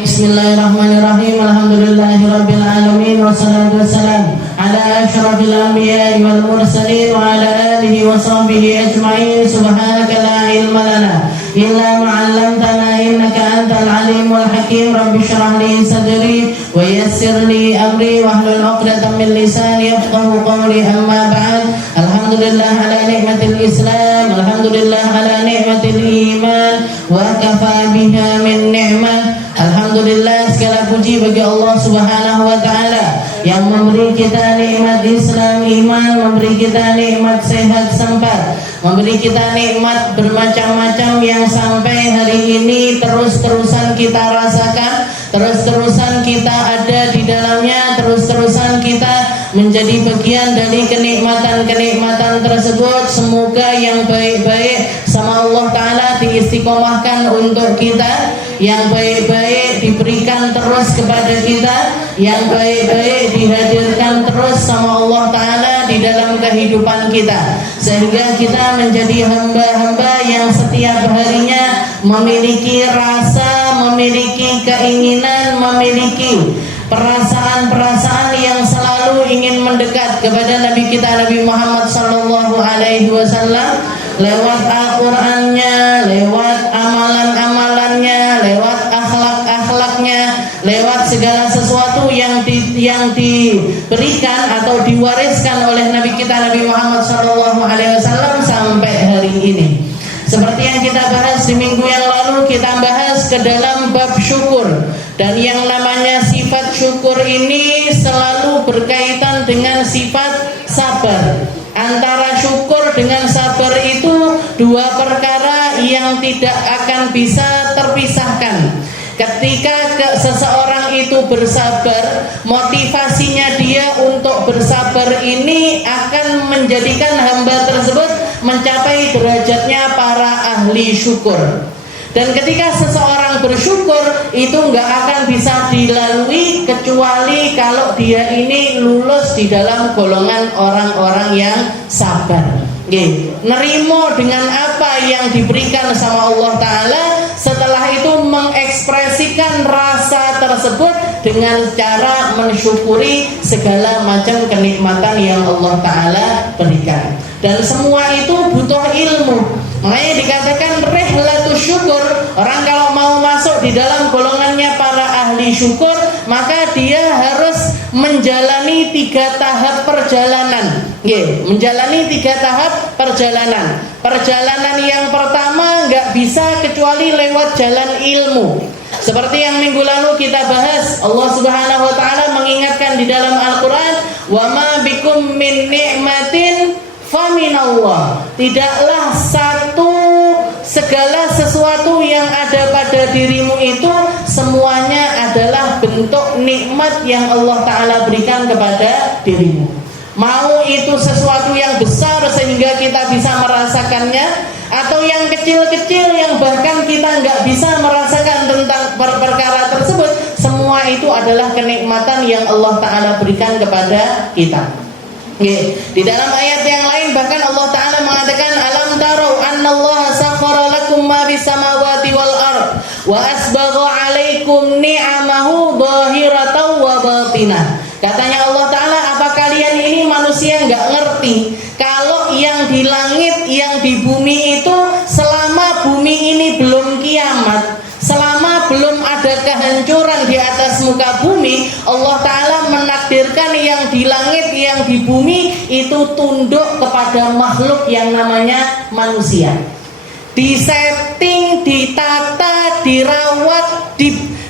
Bismillahirrahmanirrahim. Alhamdulillahirabbil alamin wassalatu wassalamu ala asyrafil anbiya'i wal mursalin wa ala alihi wa sahbihi ajma'in. Subhanaka la ilma lana illa ma 'allamtana innaka antal alimul hakim. Rabbi shrah li sadri wa yassir li amri wahlul 'uqdatam min lisani yafqahu qawli. Amma ba'd. Alhamdulillah ala ni'matil Islam, alhamdulillah ala ni'matil iman wa kafa biha min ni'mah. Alhamdulillah, segala puji bagi Allah Subhanahu wa taala yang memberi kita nikmat Islam iman, memberi kita nikmat sehat sempat, memberi kita nikmat bermacam-macam yang sampai hari ini terus-terusan kita rasakan, terus-terusan kita ada di dalamnya, terus-terusan kita menjadi bagian dari kenikmatan-kenikmatan tersebut. Semoga yang baik-baik sama Allah Ta'ala diistiqomahkan untuk kita, yang baik-baik diberikan terus kepada kita, yang baik-baik dihadirkan terus sama Allah Ta'ala di dalam kehidupan kita, sehingga kita menjadi hamba-hamba yang setiap harinya memiliki rasa, memiliki keinginan, memiliki perasaan-perasaan yang selalu ingin mendekat kepada Nabi kita Nabi Muhammad sallallahu alaihi wasallam lewat Al-Qur'annya, lewat amalan-amalannya, lewat akhlak-akhlaknya, lewat segala sesuatu yang diberikan atau diwariskan oleh Nabi kita Nabi Muhammad sallallahu alaihi wasallam sampai hari ini. Seperti yang kita bahas di minggu yang lalu, kita bahas ke dalam bab syukur. Dan yang namanya sifat syukur ini selalu berkaitan dengan sifat sabar. Antara syukur dengan sabar itu dua perkara yang tidak akan bisa terpisahkan. Ketika seseorang itu bersabar, motivasinya dia untuk bersabar ini akan menjadikan hamba tersebut mencapai derajatnya para ahli syukur. Dan ketika seseorang bersyukur, itu nggak akan bisa dilalui kecuali kalau dia ini lulus di dalam golongan orang-orang yang sabar. Nerimo dengan apa yang diberikan sama Allah Ta'ala, setelah itu mengekspresikan rasa tersebut dengan cara mensyukuri segala macam kenikmatan yang Allah Ta'ala berikan. Dan semua itu butuh ilmu. Makanya dikatakan rihlatus syukur. Orang kalau mau masuk di dalam golongannya para ahli syukur, maka dia harus menjalani 3 tahap perjalanan. Menjalani 3 tahap perjalanan. Perjalanan yang pertama nggak bisa kecuali lewat jalan ilmu. Seperti yang minggu lalu kita bahas, Allah Subhanahu wa taala mengingatkan di dalam Al-Qur'an, "Wa ma bikum min ni'matin faminallah." Tidaklah segala sesuatu yang ada pada dirimu itu semuanya adalah bentuk nikmat yang Allah Ta'ala berikan kepada dirimu. Mau itu sesuatu yang besar sehingga kita bisa merasakannya, atau yang kecil-kecil yang bahkan kita nggak bisa merasakan tentang perkara tersebut, semua itu adalah kenikmatan yang Allah Ta'ala berikan kepada kita. Di dalam ayat yang lain bahkan Allah Ta'ala mengatakan, "Alam tarau annallaha sakhkhara lakum ma bis samawati wal ard wa asbagha 'alaikum ni'amahu dhahiratan wa batinah." Katanya Allah Ta'ala, apa kalian ini manusia nggak ngerti kalau yang di langit, yang di bumi itu selama bumi ini belum kiamat, selama belum ada kehancuran di atas muka bumi, Allah Ta'ala menakdirkan yang di langit, yang di bumi itu tunduk kepada makhluk yang namanya manusia. Disetting, ditata, dirawat,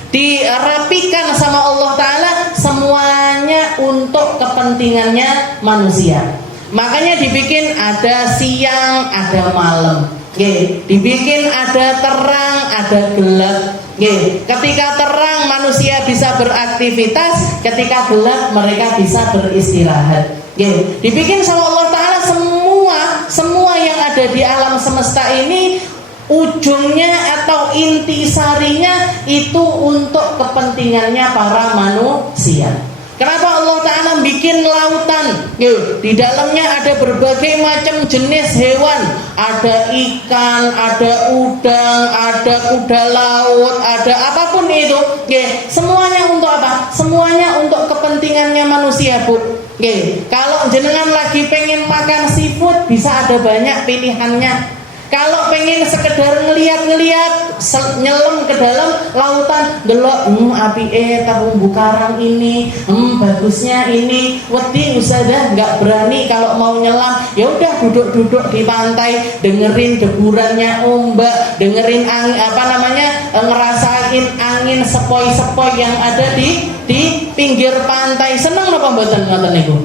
dirapikan sama Allah Ta'ala, semuanya untuk kepentingannya manusia. Makanya dibikin ada siang, ada malam. Dibikin ada terang, ada gelap. Ketika terang manusia bisa beraktivitas, ketika gelap mereka bisa beristirahat. Dibikin sama Allah Ta'ala semua yang ada di alam semesta ini, ujungnya atau intisarinya itu untuk kepentingannya para manusia. Kenapa Allah Ta'ala bikin bikin lautan. Di dalamnya ada berbagai macam jenis hewan. Ada ikan, ada udang, ada kuda laut, ada apapun itu. Semuanya untuk apa? Semuanya untuk kepentingannya manusia, Bu. Kalau jenengan lagi pengen makan seafood, bisa ada banyak pilihannya. Kalau pengen sekedar ngeliat-ngeliat, nyelam ke dalam lautan, delok apike terumbu karang ini, bagusnya ini, wedi usaha nggak berani kalau mau nyelam, ya udah duduk-duduk di pantai, dengerin deburannya ombak, dengerin angin, ngerasain angin sepoi-sepoi yang ada di pinggir pantai. Senang napa mboten ngoten niku?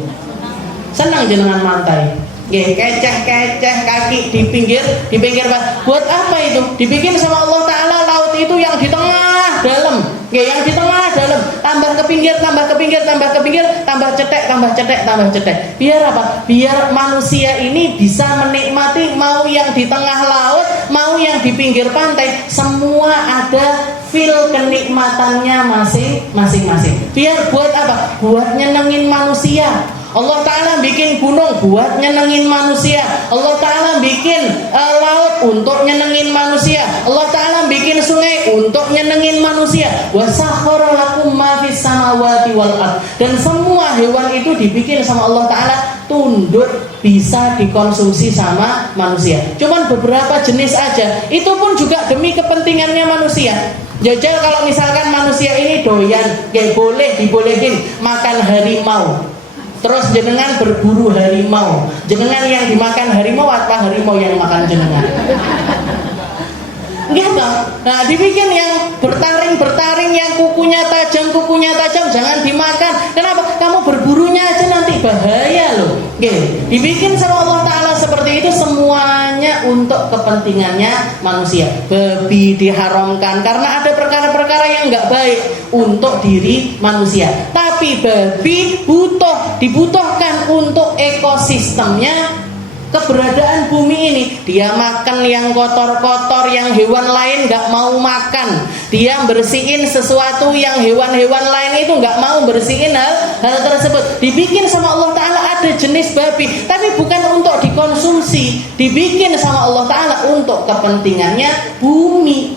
Senang jenengan pantai. Keceh-keceh kaki di pinggir pantai. Buat apa itu? Dibikin sama Allah Ta'ala laut itu yang di tengah dalam. Yang di tengah dalam. Tambah ke pinggir, tambah ke pinggir, tambah ke pinggir, tambah cetek, tambah cetek, tambah cetek. Biar apa? Biar manusia ini bisa menikmati, mau yang di tengah laut, mau yang di pinggir pantai, semua ada feel kenikmatannya masing-masing. Biar buat apa? Buat nyenengin manusia. Allah Ta'ala bikin gunung buat nyenengin manusia. Allah Ta'ala bikin laut untuk nyenengin manusia. Allah Ta'ala bikin sungai untuk nyenengin manusia. Wa sakhkhara lakum ma fis samawati wal ard. Dan semua hewan itu dibikin sama Allah Ta'ala tunduk, bisa dikonsumsi sama manusia. Cuman beberapa jenis aja. Itu pun juga demi kepentingannya manusia. Jajal kalau misalkan manusia ini doyan, dibolehin makan harimau. Terus jenengan berburu harimau. Jenengan yang dimakan harimau apa harimau yang makan jenengan? Gitu. Nah, dibikin yang bertaring, yang kukunya tajam, jangan dimakan. Kenapa? Kamu berburunya aja nanti bahaya loh. Dibikin sama Allah Ta'ala seperti itu, semuanya untuk kepentingannya manusia. Babi diharamkan karena ada perkara-perkara yang nggak baik untuk diri manusia. Tapi babi dibutuhkan untuk ekosistemnya. Keberadaan bumi ini, dia makan yang kotor-kotor, yang hewan lain nggak mau makan. Dia bersihin sesuatu yang hewan-hewan lain itu nggak mau bersihin hal tersebut. Dibikin sama Allah Ta'ala ada jenis babi, tapi bukan untuk dikonsumsi. Dibikin sama Allah Ta'ala untuk kepentingannya bumi.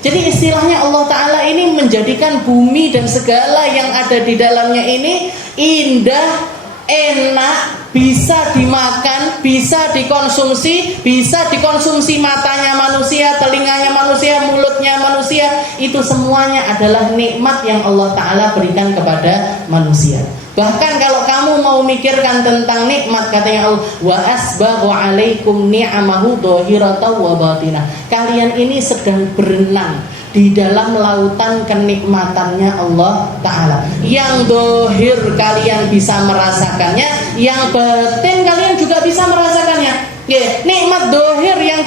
Jadi istilahnya Allah Ta'ala ini menjadikan bumi dan segala yang ada di dalamnya ini indah, enak, bisa dimakan, bisa dikonsumsi matanya manusia, telinganya manusia, mulutnya manusia. Itu semuanya adalah nikmat yang Allah Ta'ala berikan kepada manusia. Bahkan kalau kamu mau mikirkan tentang nikmat, katanya Allah, wa asbaghu alaikum ni'amahu dhahiratan wa batinah. Kalian ini sedang berenang di dalam lautan kenikmatannya Allah Ta'ala. Yang dohir kalian bisa merasakannya, yang batin kalian juga bisa merasakannya. Nikmat dohir yang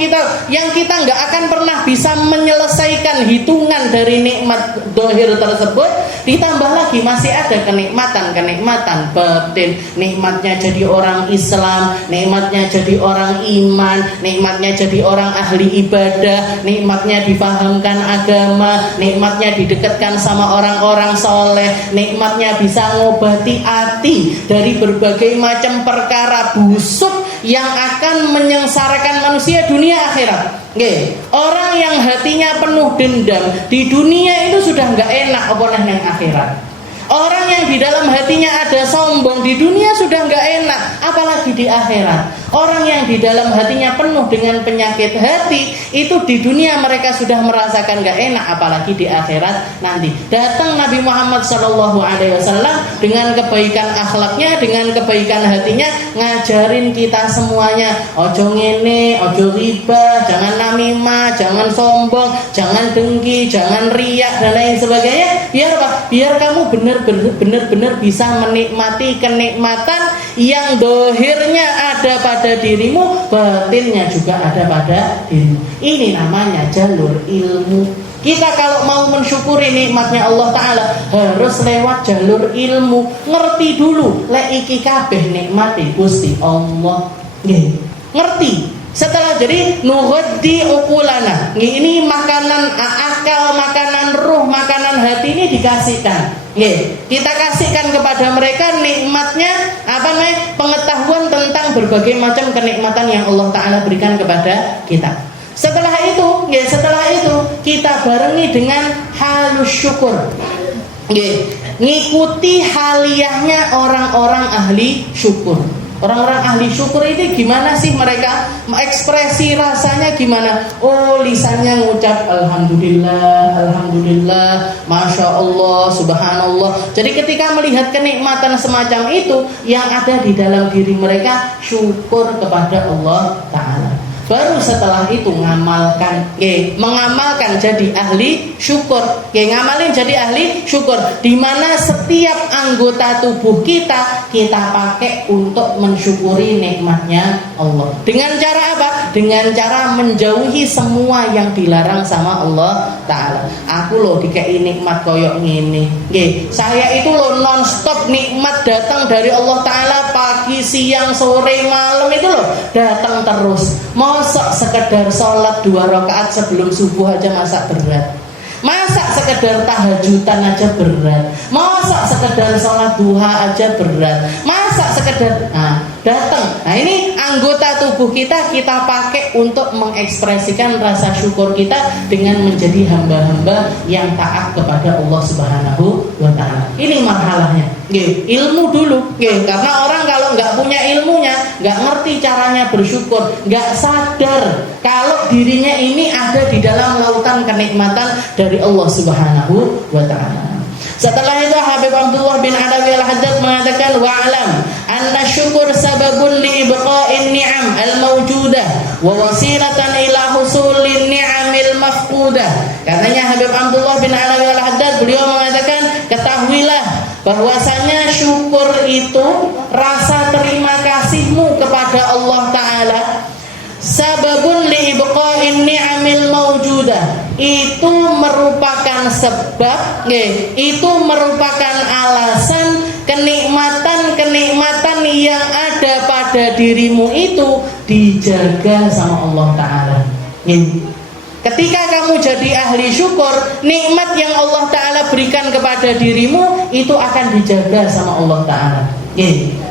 kita nggak akan pernah bisa menyelesaikan hitungan dari nikmat dohir tersebut. Ditambah lagi masih ada kenikmatan batin. Nikmatnya jadi orang Islam, nikmatnya jadi orang iman, nikmatnya jadi orang ahli ibadah, nikmatnya difahamkan agama, nikmatnya didekatkan sama orang-orang soleh, nikmatnya bisa ngobati hati dari berbagai macam perkara busuk yang akan menyengsarakan manusia dunia akhirat. Orang yang hatinya penuh dendam di dunia itu sudah nggak enak, apalagi yang akhirat. Orang yang di dalam hatinya ada sombong di dunia sudah nggak enak, apalagi di akhirat. Orang yang di dalam hatinya penuh dengan penyakit hati, itu di dunia mereka sudah merasakan nggak enak, apalagi di akhirat nanti. Datang Nabi Muhammad SAW dengan kebaikan akhlaknya, dengan kebaikan hatinya, ngajarin kita semuanya. Ojo ngene, ojo riba, jangan namimah, jangan sombong, jangan dengki, jangan riak dan lain sebagainya. Biar apa? Biar kamu benar-benar bisa menikmati kenikmatan yang dohirnya ada pada dirimu, batinnya juga ada pada dirimu. Ini namanya jalur ilmu. Kita kalau mau mensyukuri nikmatnya Allah Ta'ala harus lewat jalur ilmu. Ngerti dulu, lek iki kabeh nikmati Gusti Allah. Ngerti. Setelah jadi nughaddi uqulana. Ini makanan akal, makanan ruh, makanan hati ini dikasihkan. Kita kasihkan kepada mereka nikmatnya pengetahuan tentang berbagai macam kenikmatan yang Allah Ta'ala berikan kepada kita. Setelah itu kita barengi dengan halus syukur. Ngikuti haliahnya orang-orang ahli syukur. Orang-orang ahli syukur ini gimana sih mereka? Ekspresi rasanya gimana? Oh, lisannya ngucap Alhamdulillah, Alhamdulillah, Masya Allah, Subhanallah. Jadi ketika melihat kenikmatan semacam itu, yang ada di dalam diri mereka syukur kepada Allah Ta'ala. Baru setelah itu mengamalkan jadi ahli syukur. Ngamalin jadi ahli syukur, di mana setiap anggota tubuh kita pakai untuk mensyukuri nikmatnya Allah. Dengan cara apa? Dengan cara menjauhi semua yang dilarang sama Allah Ta'ala. Aku loh dikei nikmat koyok ngene. Saya itu loh non-stop nikmat datang dari Allah Ta'ala, pagi, siang, sore, malam itu loh datang terus. Masa sekedar sholat 2 rakaat sebelum subuh aja masa berat? Masa sekedar tahajudan aja berat? Masa sekedar sholat duha aja berat? Masa sekedar datang. Nah, ini anggota tubuh kita pakai untuk mengekspresikan rasa syukur kita dengan menjadi hamba-hamba yang taat kepada Allah Subhanahu wa Ta'ala. Ini marhalahnya. Ilmu dulu. Karena orang kalau nggak punya ilmunya, nggak ngerti caranya bersyukur, nggak sadar kalau dirinya ini ada di dalam lautan kenikmatan dari Allah Subhanahu wa Ta'ala. Setelah itu Habib Abdullah bin Alawi Al-Haddad mengatakan wa'alam anna syukur sababun li ibqa'in ni'am al-mawjudah wa wasilatan ila husulin ni'amil mafqudah. Katanya Habib Abdullah bin Alawi Al-Haddad, beliau mengatakan, ketahuilah bahwasanya syukur itu rasa terima kasihmu kepada Allah Ta'ala, sababun li ibqa'in ni'amil mawjudah, itu merupakan sebab, itu merupakan alasan kenikmatan-kenikmatan yang ada pada dirimu itu dijaga sama Allah Ta'ala. Ketika kamu jadi ahli syukur, nikmat yang Allah Ta'ala berikan kepada dirimu itu akan dijaga sama Allah Ta'ala.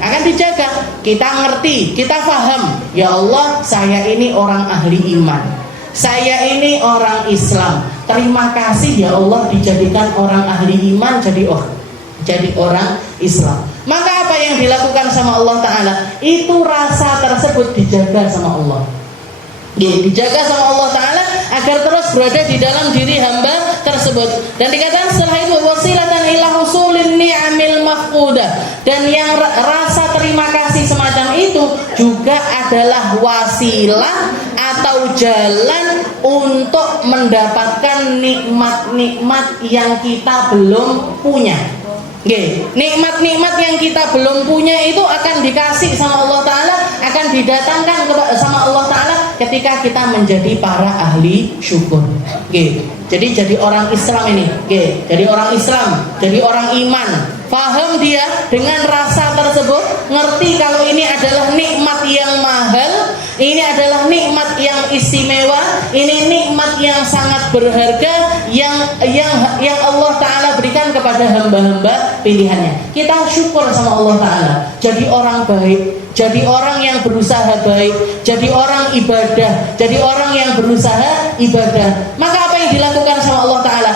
Akan dijaga. Kita ngerti, kita paham, ya Allah, saya ini orang ahli iman, saya ini orang Islam. Terima kasih ya Allah dijadikan orang ahli iman, jadi orang Islam. Maka apa yang dilakukan sama Allah Ta'ala, itu rasa tersebut dijaga sama Allah. Dijaga sama Allah Ta'ala agar terus berada di dalam diri hamba tersebut. Dan dikatakan setelah itu wasilatan ila husulin ni'amil mafqudah, dan yang rasa terima kasih semacam itu juga adalah wasilah atau jalan untuk mendapatkan nikmat-nikmat yang kita belum punya. Nikmat-nikmat yang kita belum punya itu akan dikasih sama Allah Ta'ala, akan didatangkan sama Allah Ta'ala ketika kita menjadi para ahli syukur. Jadi orang Islam ini, jadi orang Islam, jadi orang iman, paham dia dengan rasa tersebut, ngerti kalau ini adalah nikmat yang mahal, ini adalah nikmat yang istimewa, ini nikmat yang sangat berharga yang Allah Ta'ala berikan kepada hamba-hamba pilihannya. Kita syukur sama Allah Ta'ala, jadi orang baik, jadi orang yang berusaha baik, jadi orang ibadah, jadi orang yang berusaha ibadah. Maka apa yang dilakukan sama Allah Ta'ala?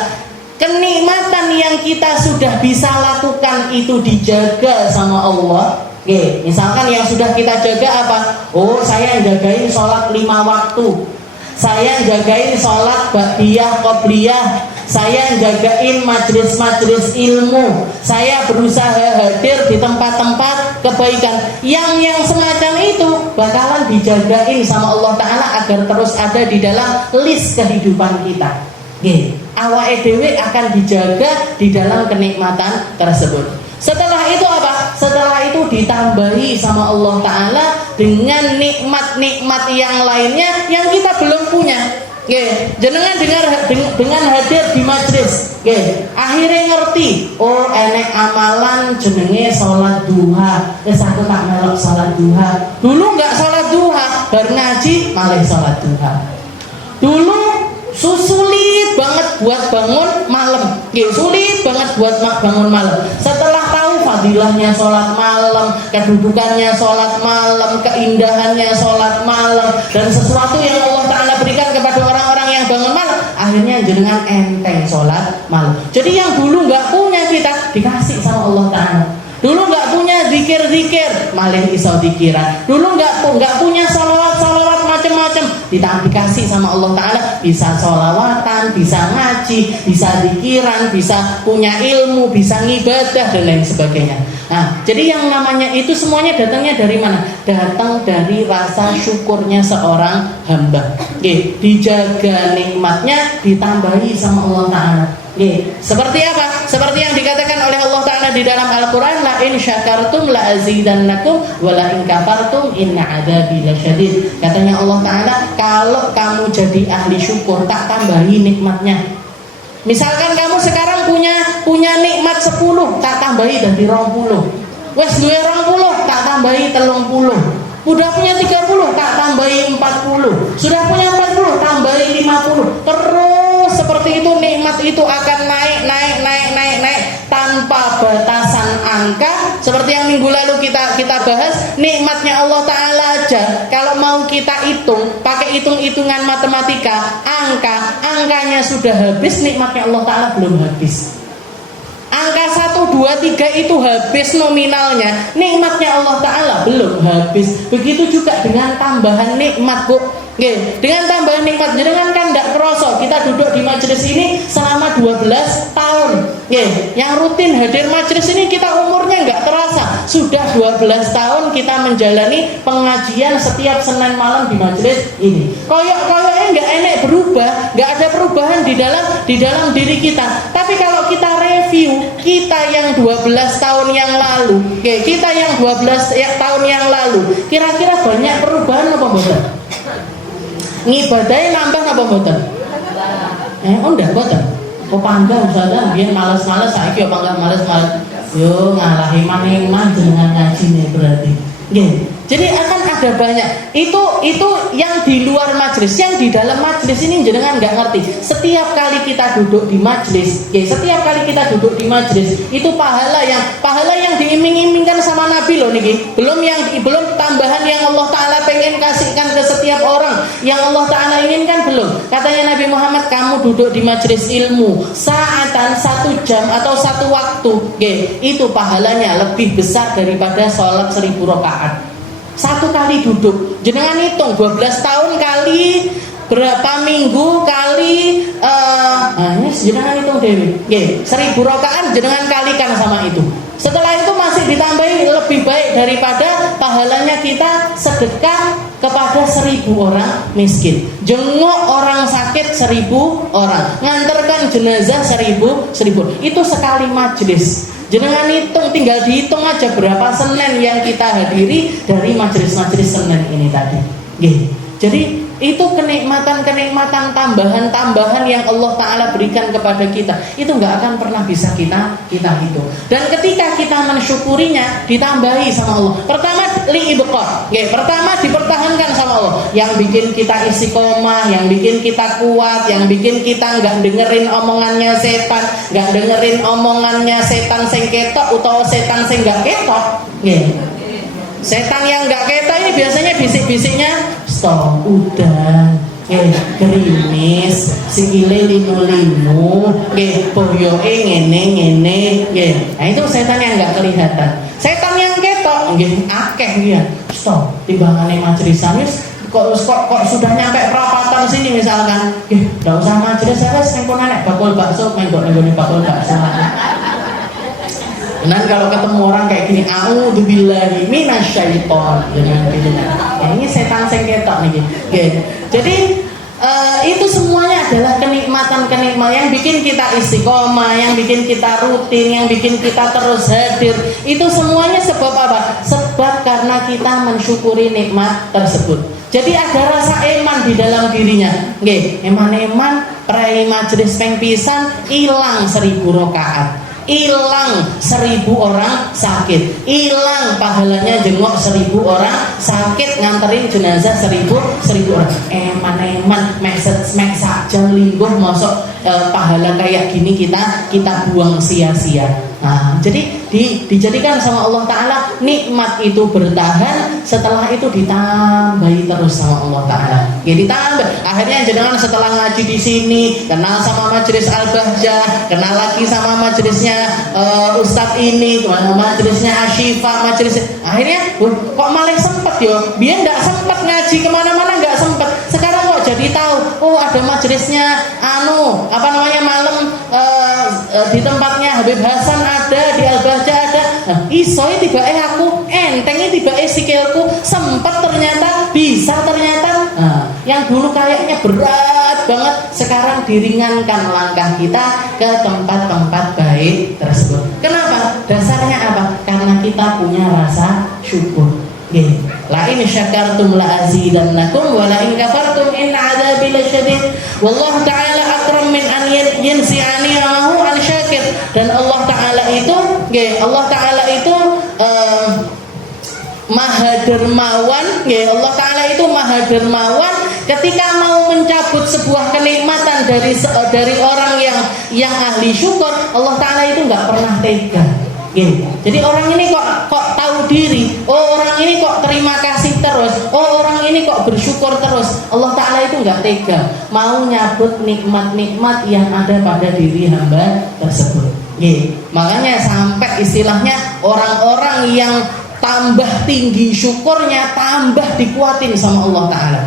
Kenikmatan yang kita sudah bisa lakukan itu dijaga sama Allah. Misalkan yang sudah kita jaga apa? Oh, saya jagain sholat 5 waktu, saya jagain sholat ba'diyah, qobliyah, saya jagain majelis-majelis ilmu, saya berusaha hadir di tempat-tempat kebaikan. Yang semacam itu bakalan dijagain sama Allah Ta'ala agar terus ada di dalam list kehidupan kita. Awake dhewe akan dijaga di dalam kenikmatan tersebut. Setelah itu apa? Setelah itu ditambahi sama Allah Ta'ala dengan nikmat-nikmat yang lainnya yang kita belum punya. Jenengan dengan hadir di majelis, akhirnya ngerti, oh enek amalan jenenge sholat duha. Aku tak melok sholat duha. Dulu nggak sholat duha, baru ngaji malah sholat duha. Dulu sulit banget buat bangun malam. Sulit banget buat bangun malam. Setelah tahu fadilahnya sholat malam, kedudukannya sholat malam, keindahannya sholat malam, dan sesuatu yang Allah Ta'ala berikan kepada orang-orang yang bangun malam, akhirnya jenengan enteng sholat malam. Jadi yang dulu nggak punya kita dikasih sama Allah Ta'ala. Dulu nggak punya zikir-zikir, malah iso zikiran. Dulu nggak punya salawat macam-macam, dikasih sama Allah Ta'ala, bisa sholawatan, bisa ngaji, bisa zikiran, bisa punya ilmu, bisa ngibadah dan lain sebagainya. Nah, jadi yang namanya itu semuanya datangnya dari mana? Datang dari rasa syukurnya seorang hamba. Dijaga nikmatnya, ditambahi sama Allah Ta'ala. Seperti apa? Seperti yang dikatakan oleh Allah Ta'ala di dalam Al-Quran, la in syakartum la azidannakum wa la in kafartum inna adabi lasyadid. Katanya Allah Ta'ala, kalau kamu jadi ahli syukur, tak tambahi nikmatnya. Misalkan kamu sekarang punya nikmat 10, tak tambahi dari 20. Wes duwe 20, tak tambahi 30. Udah punya 30, tak tambahi 40. Sudah punya 40, tambahi 50. Terus seperti itu, nikmat itu akan naik tanpa batasan angka. Seperti yang minggu lalu kita bahas, nikmatnya Allah Ta'ala aja kalau mau kita hitung pakai hitung-hitungan matematika, angkanya sudah habis, nikmatnya Allah Ta'ala belum habis. Angka 1, 2, 3 itu habis nominalnya, nikmatnya Allah Ta'ala belum habis. Begitu juga dengan tambahan nikmat, Bu. Dengan tambahan nikmat, jenengan kan tidak kerasa kita duduk di majelis ini selama 12 tahun. Yang rutin hadir majelis ini kita umurnya nggak terasa. Sudah 12 tahun kita menjalani pengajian setiap Senin malam di majelis ini. Koyok-koyoknya nggak enak berubah, nggak ada perubahan di dalam diri kita. Tapi kalau kita review, kita yang 12 tahun yang lalu, kita yang 12 tahun yang lalu, kira-kira banyak perubahan apa enggak? Ngibadahnya nambah apa mboten? Ndak mboten. Kok panggang Ustaz, biyen males-males, saiki yo panggang males-males. Yo ngalahi maneh jenengan ngajine berarti. Nggih. Jadi akan ada banyak. Itu yang di luar majelis, yang di dalam majelis ini jenengan nggak ngerti. Setiap kali kita duduk di majelis, setiap kali kita duduk di majelis, itu pahala yang diiming-imingkan sama Nabi loh niki. Belum tambahan yang Allah Ta'ala pengen kasihkan ke setiap orang, yang Allah Ta'ala inginkan belum. Katanya Nabi Muhammad, kamu duduk di majelis ilmu saatan 1 jam atau 1 waktu, itu pahalanya lebih besar daripada sholat 1000 rakaat. 1 kali duduk, jenengan hitung 12 tahun kali berapa minggu kali ini jenengan hitung dewi. 1000 rakaat jenengan kalikan sama itu. Setelah itu masih ditambahi lebih baik daripada pahalanya kita sedekah kepada 1000 orang miskin, jenguk orang sakit 1000 orang, nganterkan jenazah 1000. Itu sekali majelis. Jenengan hitung, tinggal dihitung aja berapa Senin yang kita hadiri dari majelis-majelis Senin ini tadi. Jadi itu kenikmatan tambahan yang Allah Ta'ala berikan kepada kita, itu nggak akan pernah bisa kita hitung. Dan ketika kita mensyukurinya, ditambahi sama Allah. Pertama li'ibqa, pertama dipertahankan sama Allah, yang bikin kita istiqomah, yang bikin kita kuat, yang bikin kita nggak dengerin omongannya setan, nggak dengerin omongannya setan sing ketok utawa setan sing nggak ketok. Setan yang nggak ketok ini biasanya bisik-bisiknya, stop, udah, gerimis, sikile linu-linu, boyoke ngene. Nah itu setan yang nggak kelihatan. Setan yang ketok, akeh dia. Stop, timbangane majelisan wis kok sudah nyampe perapatan sini misalkan, nggak usah majelis, wis mengko nek bakul bakso, mengko bakul bakso. Dan kalau ketemu orang kayak gini, a'udzubillahi minasyaiton, jangan gitu. Ini setan sing ketok nih. Jadi itu semuanya adalah kenikmatan yang bikin kita istiqomah, yang bikin kita rutin, yang bikin kita terus hadir. Itu semuanya sebab apa? Sebab karena kita mensyukuri nikmat tersebut. Jadi ada rasa eman di dalam dirinya. Eman prai majelis peng pisan ilang 1000 rakaat. hilang 1000 orang sakit, hilang pahalanya jenguk 1000 orang sakit, nganterin jenazah 1000 orang. Eman message saja lingguh masuk pahala kayak gini kita buang sia-sia. Nah, jadi dijadikan sama Allah Ta'ala nikmat itu bertahan, setelah itu ditambahi terus sama Allah Ta'ala. Ya ditambah. Akhirnya jenengan setelah ngaji di sini, kenal sama majelis Al-Bahjah, kenal lagi sama majelisnya Ustadz ini, majelisnya Asyifa, akhirnya kok malah sempet yo. Biar nggak sempet ngaji kemana-mana, nggak sempet. Sekarang kok jadi tahu, oh ada majelisnya malam di tempatnya Habib Hasan ada, di Al-Bahjah ada. Nah, isoi tiba aku entengnya tiba sikilku sempet ternyata bisa ternyata. Nah, yang dulu kayaknya berat banget sekarang diringankan langkah kita ke tempat-tempat baik tersebut. Kenapa? Dasarnya apa? Karena kita punya rasa syukur. La in syakartum la azidannakum wa la in kafartum in adzabi lasyadid. Wallahu ta'ala akram min an yansi'ani an syakir. Dan Allah Ta'ala itu Maha dermawan. Allah Ta'ala itu Maha dermawan ketika mau mencabut sebuah kenikmatan dari orang yang ahli syukur. Allah Ta'ala itu nggak pernah tega. Jadi orang ini kok tahu diri, oh orang ini kok terima kasih terus, oh orang ini kok bersyukur terus. Allah Ta'ala itu nggak tega mau nyabut nikmat-nikmat yang ada pada diri hamba tersebut. Makanya sampai istilahnya orang-orang yang tambah tinggi syukurnya tambah dikuatin sama Allah Ta'ala.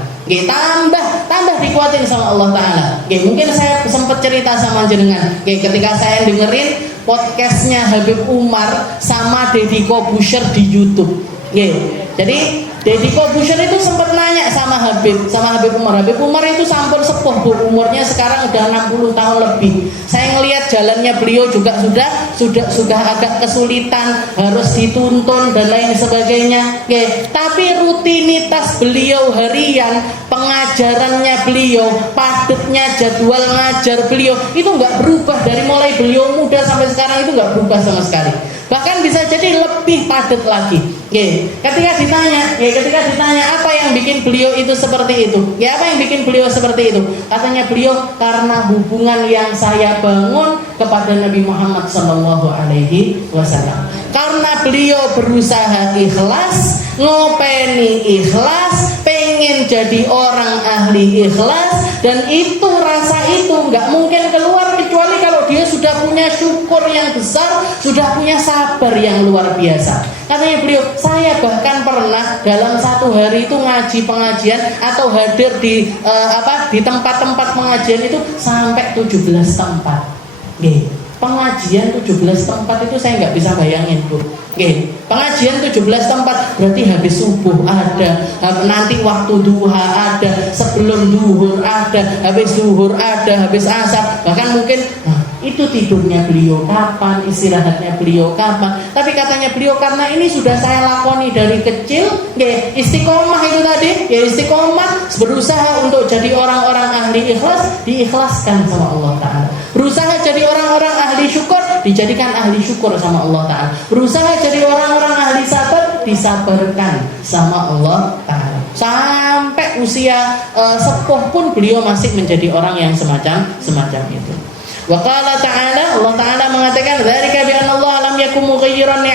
Tambah dikuatin sama Allah Ta'ala. Mungkin saya sempat cerita sama jenengan. Ketika saya dengerin podcastnya Habib Umar sama Deddy Kobusher di YouTube. Jadi Deddy Kobusher itu sempat nanya sama Habib Umar. Habib Umar itu sampun sepuh, Bu. Umurnya sekarang udah 60 tahun lebih. Saya ngelihat jalannya beliau juga sudah agak kesulitan, harus dituntun dan lain sebagainya. Tapi rutinitas beliau harian, pengajarannya beliau, padatnya jadwal ngajar beliau itu nggak berubah dari mulai beliau muda sampai sekarang, itu nggak berubah sama sekali. Bahkan bisa jadi lebih padat lagi. Ketika ditanya apa yang bikin beliau itu seperti itu? Apa yang bikin beliau seperti itu? Katanya beliau, karena hubungan yang saya bangun kepada Nabi Muhammad SAW. Karena beliau berusaha ikhlas, ngopeni ikhlas, pengen jadi orang ahli ikhlas, dan itu rasa itu nggak mungkin keluar kecuali kalau dia sudah punya syukur yang besar, sudah punya sabar yang luar biasa. Katanya beliau, saya bahkan pernah dalam satu hari itu ngaji pengajian atau hadir di tempat-tempat pengajian itu sampai 17 tempat. Pengajian 17 tempat itu saya nggak bisa bayangin, Bu. Pengajian 17 tempat berarti habis subuh ada, nanti waktu duha ada, sebelum duhur ada, habis duhur ada, habis asar, bahkan mungkin itu tidurnya beliau kapan, istirahatnya beliau kapan. Tapi katanya beliau, karena ini sudah saya lakoni dari kecil, istiqomah itu tadi, istiqomah, berusaha untuk jadi orang-orang ahli ikhlas, diikhlaskan sama Allah Ta'ala. Berusaha jadi orang-orang ahli syukur, dijadikan ahli syukur sama Allah Ta'ala. Berusaha jadi orang-orang ahli sabar, disabarkan sama Allah Ta'ala. Sampai usia sepuh pun beliau masih menjadi orang yang semacam itu. Wa qala ta'ala, Allah Ta'ala mengatakan, dzalika bi anna Allah lam yakum mughayyiran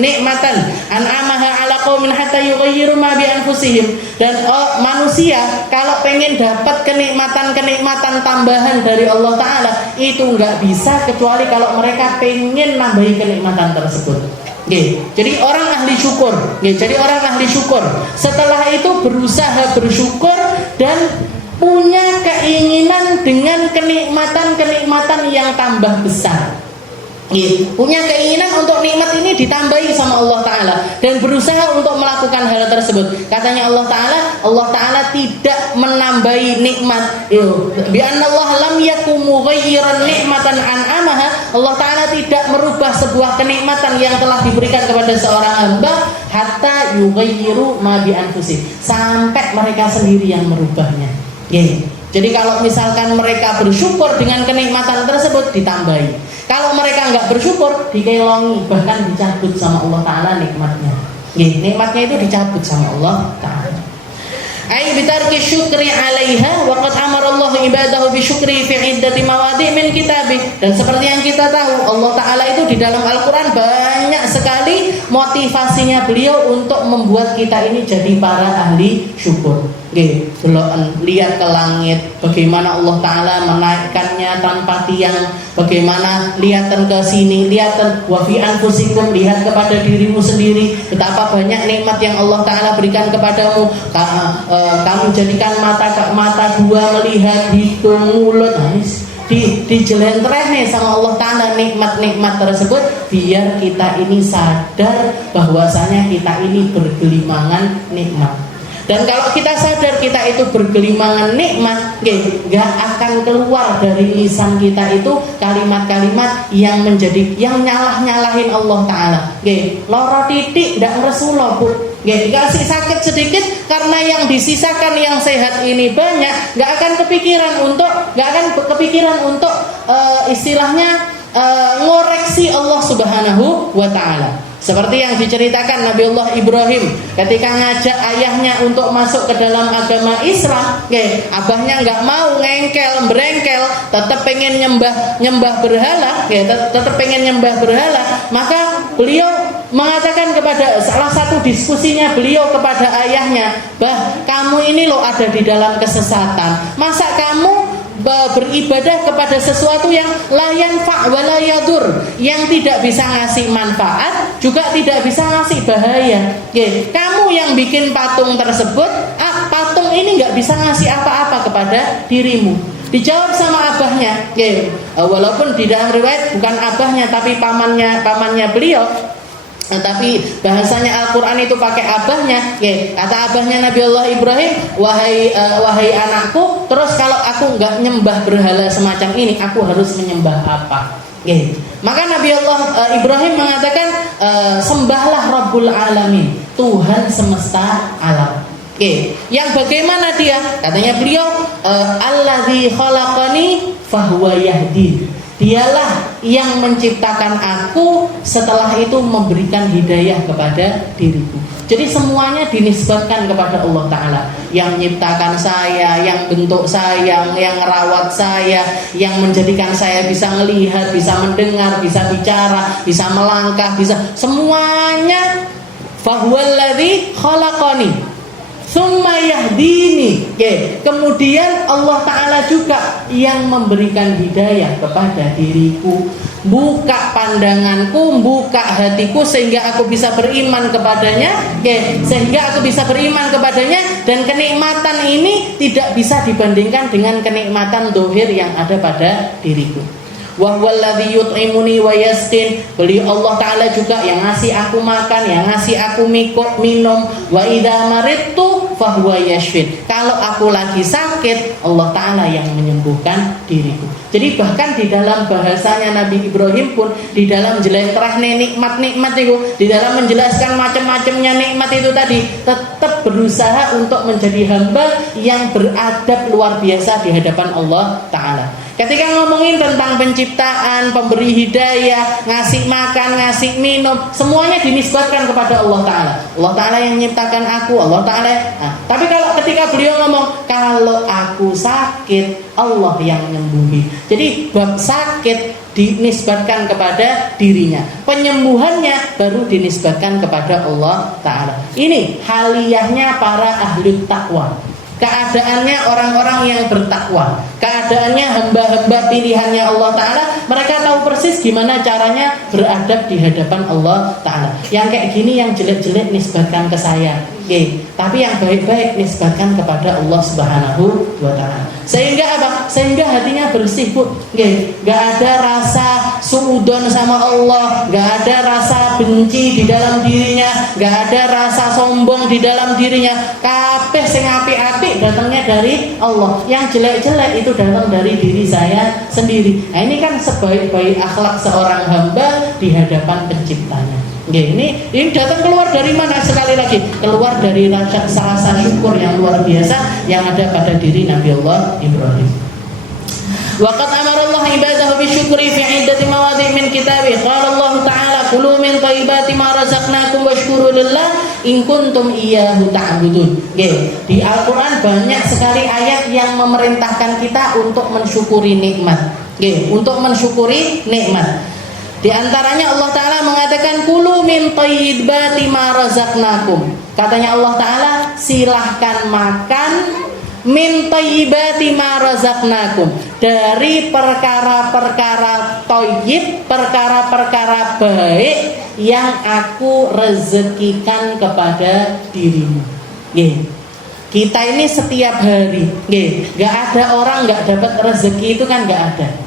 ni'matan an'amaha 'ala qaumin hatta yughayyiru ma bi anfusihim. Dan manusia kalau pengen dapat kenikmatan tambahan dari Allah Ta'ala itu enggak bisa kecuali kalau mereka pengen nambahi kenikmatan tersebut. Jadi orang ahli syukur, jadi orang ahli syukur. Setelah itu berusaha bersyukur dan punya keinginan dengan kenikmatan yang tambah besar. Punya keinginan untuk nikmat ini ditambahi sama Allah Ta'ala dan berusaha untuk melakukan hal tersebut. Katanya Allah Ta'ala tidak menambahi nikmat. Bi anna Allah lam yakum mughayyiran ni'matan an'amaha. Allah Ta'ala tidak merubah sebuah kenikmatan yang telah diberikan kepada seorang hamba hatta yughayyiru ma bi anfusihim, sampai mereka sendiri yang merubahnya. Jadi kalau misalkan mereka bersyukur dengan kenikmatan tersebut ditambahi. Kalau mereka nggak bersyukur, dikelongi, bahkan dicabut sama Allah Ta'ala nikmatnya. Nikmatnya itu dicabut sama Allah Ta'ala. Ai bitarki syukri 'alaiha wa qad amara Allah ibadahu bi syukri fi iddati mawadhi' min kitabih. Dan seperti yang kita tahu, Allah Ta'ala itu di dalam Al-Qur'an banyak sekali motivasinya beliau untuk membuat kita ini jadi para ahli syukur. Lihat ke langit, bagaimana Allah Ta'ala menaikkannya tanpa tiang, bagaimana lihatan ke sini, lihatan wa fi anfusikum, lihat kepada dirimu sendiri, betapa banyak nikmat yang Allah Ta'ala berikan kepadamu. Kamu jadikan mata dua melihat, hidung, mulut, dijelentreh nih sama Allah Ta'ala nikmat-nikmat tersebut, biar kita ini sadar bahwasanya kita ini bergelimangan nikmat. Dan kalau kita sadar kita itu bergelimangan nikmat, gak akan keluar dari lisan kita itu kalimat-kalimat yang nyalah-nyalahin Allah Ta'ala. Loro titik ndak ngresulo, Bu. Dikasih sakit sedikit karena yang disisakan yang sehat ini banyak, gak akan kepikiran untuk istilahnya ngoreksi Allah Subhanahu wa Ta'ala. Seperti yang diceritakan Nabiullah Ibrahim ketika ngajak ayahnya untuk masuk ke dalam agama Islam, abahnya nggak mau, berengkel, tetap pengen nyembah berhala, tetap pengen nyembah berhala. Maka beliau mengatakan kepada salah satu diskusinya beliau kepada ayahnya, "Bah, kamu ini loh ada di dalam kesesatan. Masa kamu beribadah kepada sesuatu yang la yanfa' wa la yadur, yang tidak bisa ngasih manfaat juga tidak bisa ngasih bahaya. Kamu yang bikin patung tersebut, patung ini nggak bisa ngasih apa-apa kepada dirimu." Dijawab sama abahnya, walaupun di dalam riwayat bukan abahnya tapi pamannya beliau. Tapi bahasanya Al-Quran itu pakai abahnya. Kata abahnya Nabiullah Ibrahim, wahai anakku, terus kalau aku nggak nyembah berhala semacam ini, aku harus menyembah apa? Maka Nabiullah Ibrahim mengatakan, sembahlah Rabbul Alamin, Tuhan semesta alam. Yang bagaimana dia? Katanya beliau, Alladzi khalaqani fahuwa yahdin. Dialah yang menciptakan aku, setelah itu memberikan hidayah kepada diriku. Jadi semuanya dinisbatkan kepada Allah Ta'ala, yang menciptakan saya, yang bentuk saya, yang merawat saya, yang menjadikan saya bisa melihat, bisa mendengar, bisa bicara, bisa melangkah, bisa semuanya. Fahuwallazi khalaqani summa yahdini. Kemudian Allah Ta'ala juga yang memberikan hidayah kepada diriku, buka pandanganku, buka hatiku sehingga aku bisa beriman kepadanya, sehingga aku bisa beriman kepadanya. Dan kenikmatan ini tidak bisa dibandingkan dengan kenikmatan dohir yang ada pada diriku. Wa huwallazi yut'imuni wa yasqin. Beliau Allah Ta'ala juga yang ngasih aku makan, yang ngasih aku minum. Wa idza maridtu fahuwa yashfin. Kalau aku lagi sakit, Allah Ta'ala yang menyembuhkan diriku. Jadi bahkan di dalam bahasanya Nabi Ibrahim pun, di dalam jelentrehne nikmat-nikmat itu, di dalam menjelaskan macam-macamnya nikmat itu tadi, tetap berusaha untuk menjadi hamba yang beradab luar biasa di hadapan Allah Ta'ala. Ketika ngomongin tentang penciptaan, pemberi hidayah, ngasih makan, ngasih minum, semuanya dinisbatkan kepada Allah Ta'ala. Allah Ta'ala yang menciptakan aku, Allah Ta'ala. Tapi kalau ketika beliau ngomong, kalau aku sakit, Allah yang menyembuhi. Jadi bab sakit dinisbatkan kepada dirinya, penyembuhannya baru dinisbatkan kepada Allah Ta'ala. Ini haliyahnya para ahli takwa. Keadaannya orang-orang yang bertakwa, keadaannya hamba-hamba pilihannya Allah Ta'ala. Mereka tahu persis gimana caranya beradab di hadapan Allah Ta'ala. Yang kayak gini, yang jelek-jelek nisbatkan ke saya, tapi yang baik-baik nisbatkan kepada Allah Subhanahu wa Ta'ala. Sehingga apa? Sehingga hatinya bersih, Bu. Gak ada rasa suudon sama Allah, gak ada rasa benci di dalam dirinya, gak ada rasa sombong di dalam dirinya. Kabeh sing apik-apik datangnya dari Allah, yang jelek-jelek itu datang dari diri saya sendiri. Nah, ini kan sebaik-baik akhlak seorang hamba di hadapan penciptanya. Ini datang keluar dari mana? Sekali lagi, keluar dari rasa syukur yang luar biasa yang ada pada diri Nabiullah Ibrahim. Waqad amara Allah ibadahu syukri fi iddati mawadhi' min kitabih. Qala Allah Ta'ala kulu min thayyibati ma razaqnakum washkuru lillah in kuntum iyyahu ta'budun. Di Al-Qur'an banyak sekali ayat yang memerintahkan kita untuk mensyukuri nikmat. Untuk mensyukuri nikmat. Di antaranya Allah Ta'ala mengatakan kulu min thayyibati ma razaqnakum. Katanya Allah Ta'ala, silahkan makan min thayyibati ma razaqnakum, dari perkara-perkara thayyib, perkara-perkara baik yang aku rezekikan kepada dirimu. Kita ini setiap hari, gak ada orang gak dapat rezeki, itu kan gak ada.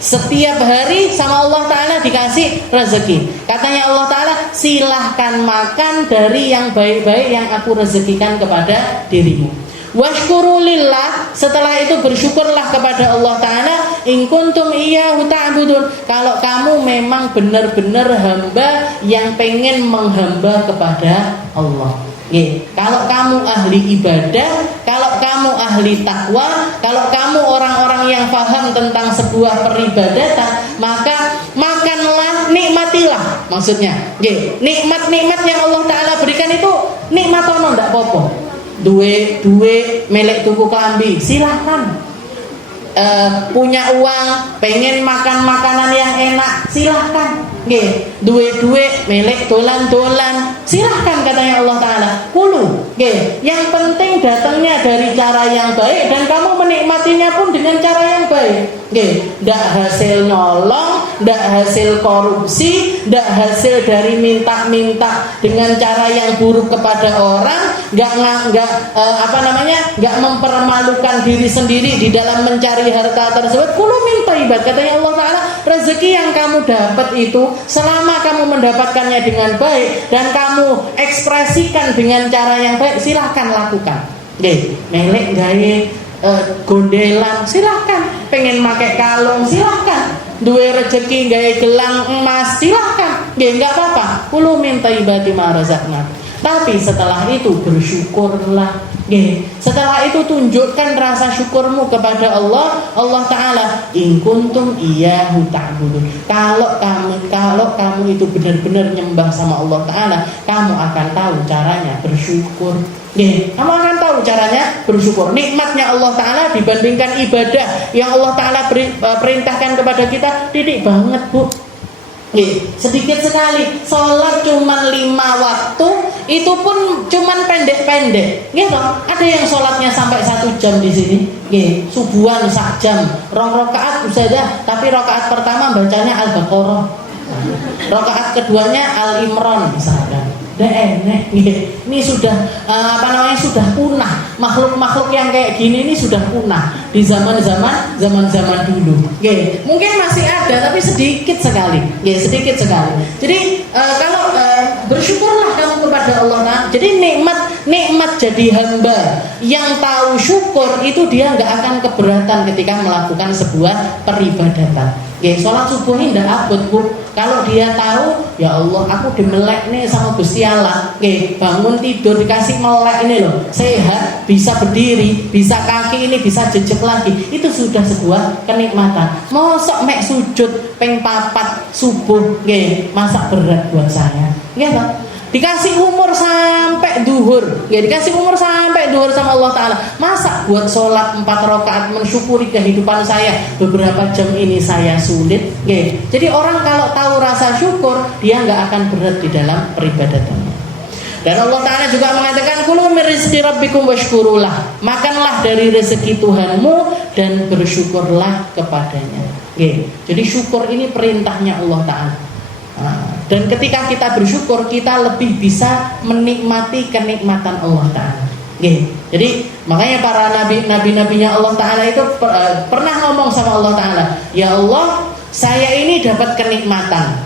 Setiap hari sama Allah Ta'ala dikasih rezeki. Katanya Allah Ta'ala, silahkan makan dari yang baik-baik yang aku rezekikan kepada dirimu. Washkurulillah, setelah itu bersyukurlah kepada Allah Ta'ala. In kuntum iyyahu ta'budun, kalau kamu memang benar-benar hamba yang pengen menghamba kepada Allah. Kalau kamu ahli ibadah, kalau kamu ahli takwa, kalau kamu orang-orang yang paham tentang sebuah peribadatan, maka makanlah, nikmatilah. Maksudnya, nikmat-nikmat yang Allah Ta'ala berikan itu nikmat ono ndak apa-apa. Duwe melek tuku klambi, silahkan. Punya uang, pengen makan makanan yang enak, silahkan. Duwe melek dolan-dolan, silahkan, katanya Allah Ta'ala. Kulu, yang penting datangnya dari cara yang baik dan kamu menikmatinya pun dengan cara yang baik. Ndak hasil nyolong, ndak hasil korupsi, ndak hasil dari minta-minta dengan cara yang buruk kepada orang, nggak mempermalukan diri sendiri di dalam mencari harta tersebut. Kulu min thayyibat, katanya Allah Ta'ala, rezeki yang kamu dapat itu selama kamu mendapatkannya dengan baik dan kamu ekspresikan dengan cara yang baik, silahkan lakukan. Melek gawe gondelan, silahkan. Pengen pakai kalung, silahkan. Duwe rezeki gawe gelang emas, silahkan. Nggak apa-apa. Kulu min thayyibati ma razaqnakum. Tapi setelah itu bersyukurlah. Setelah itu tunjukkan rasa syukurmu kepada Allah Ta'ala. In kuntum iyyahu ta'budun. Kalau kamu itu benar-benar nyembah sama Allah Ta'ala, kamu akan tahu caranya bersyukur. Kamu akan tahu caranya bersyukur. Nikmatnya Allah Ta'ala dibandingkan ibadah yang Allah Ta'ala perintahkan kepada kita, titik banget, Bu. Sedikit sekali. Sholat cuma 5 waktu, itu pun cuma pendek-pendek. Ada yang sholatnya sampai 1 jam di sini. Subuhan 1 jam, 2 rakaat saja, tapi rakaat pertama bacanya Al-Baqarah, rakaat keduanya Al-Imran misalkan. Ini sudah sudah punah. Makhluk-makhluk yang kayak gini ini sudah punah di zaman-zaman dulu. Mungkin masih ada tapi sedikit sekali. Sedikit sekali. Jadi kalau bersyukurlah kamu kepada Allah Ta'ala. Jadi nikmat jadi hamba yang tahu syukur itu, dia nggak akan keberatan ketika melakukan sebuah peribadatan. Sholat subuh ini tidak abot, Bu. Kalau dia tahu, ya Allah, aku dimelek nih sama Gusti Allah. Bangun tidur dikasih melek ini loh, sehat, bisa berdiri, bisa kaki ini bisa jejak lagi. Itu sudah sebuah kenikmatan. Mosok mek sujud ping 4 subuh, masa berat buat saya. Dikasih umur sampai duhur, dikasih umur sampai duhur sama Allah Ta'ala. Masa buat sholat 4 rakaat mensyukuri kehidupan saya beberapa jam ini saya sulit. Jadi orang kalau tahu rasa syukur, dia nggak akan berat di dalam peribadatannya. Dan Allah Ta'ala juga mengatakan kulu min rizqi rabbikum washkurulah. Makanlah dari rezeki Tuhanmu dan bersyukurlah kepadanya. Jadi syukur ini perintahnya Allah Ta'ala. Dan ketika kita bersyukur, kita lebih bisa menikmati kenikmatan Allah Ta'ala. Jadi makanya para nabi-nabinya Allah Ta'ala itu pernah ngomong sama Allah Ta'ala, ya Allah, saya ini dapat kenikmatan.